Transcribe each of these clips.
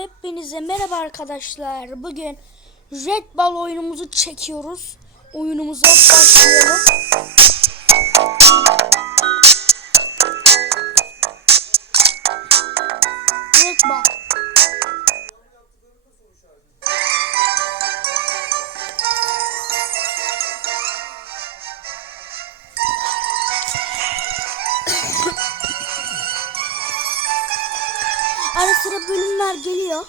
Hepinize merhaba arkadaşlar. Bugün Red Ball oyunumuzu çekiyoruz. Oyunumuza başlayalım. Red Ball. Ara sıra bölümler geliyor.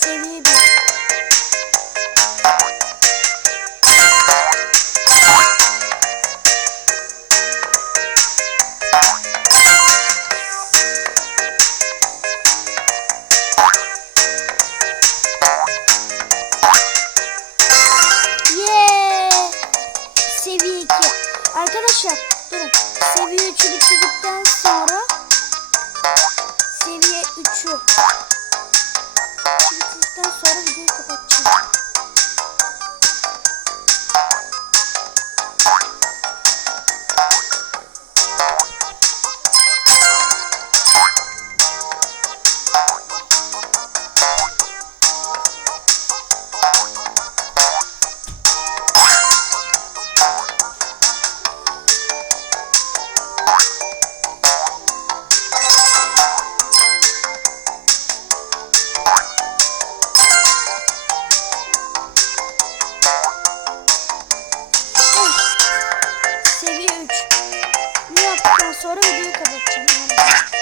Seviye Arkadaşlar durun. Seviye 3'ü bitirdikten sonra seviye 3'ü bitirdikten sonra videoyu kapatacağım. Sonra videoyu kapatacağım.